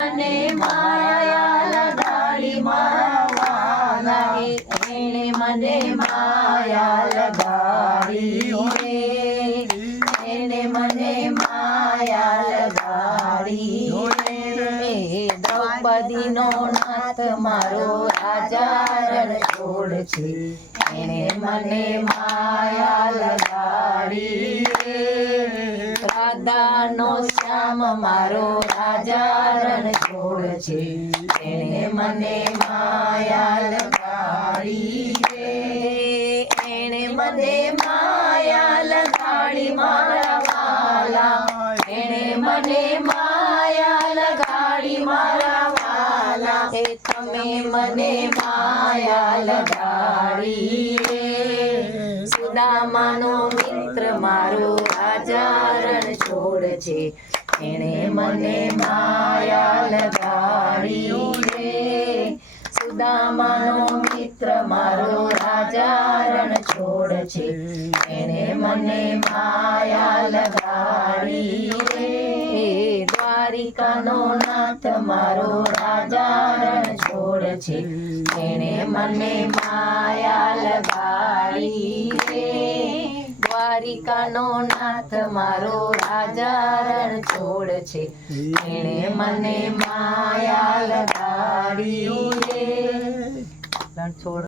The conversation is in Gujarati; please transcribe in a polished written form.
મને માયા લગાડી મારા વાલા, એણે મને માયા લગાડી રે, એણે મને માયા લગાડી રે. દ્રૌપદીનો નાથ મારો રાજા રણછોડ છે, એણે મને માયા લગાડી રે. રાધાનો શ્યામ મારો રાજા રણછોડ છે, એણે મને માયા લગાડી રે, એણે મને માયા લગાડી મારા વાલા, એણે મને માયા લગાડી મારા વાલા. એ તમે મને માયા લગાડી રે. સુદામાનો મિત્ર મારો રાજા રણછોડ છે, એણે મને માયા લગાડી રે. સુદામાનો મિત્ર મારો રાજા રણછોડ છે, એણે મને માયા લગાડી રે. દ્વારિકાનો નાથ મારો રાજા રણછોડ છે, એણે મને માયા લગાડી રે. દ્વારિકાનો નાથ મારો રાજા રણછોડ છે, એણે મને માયા લગાડી રે. રણછોડ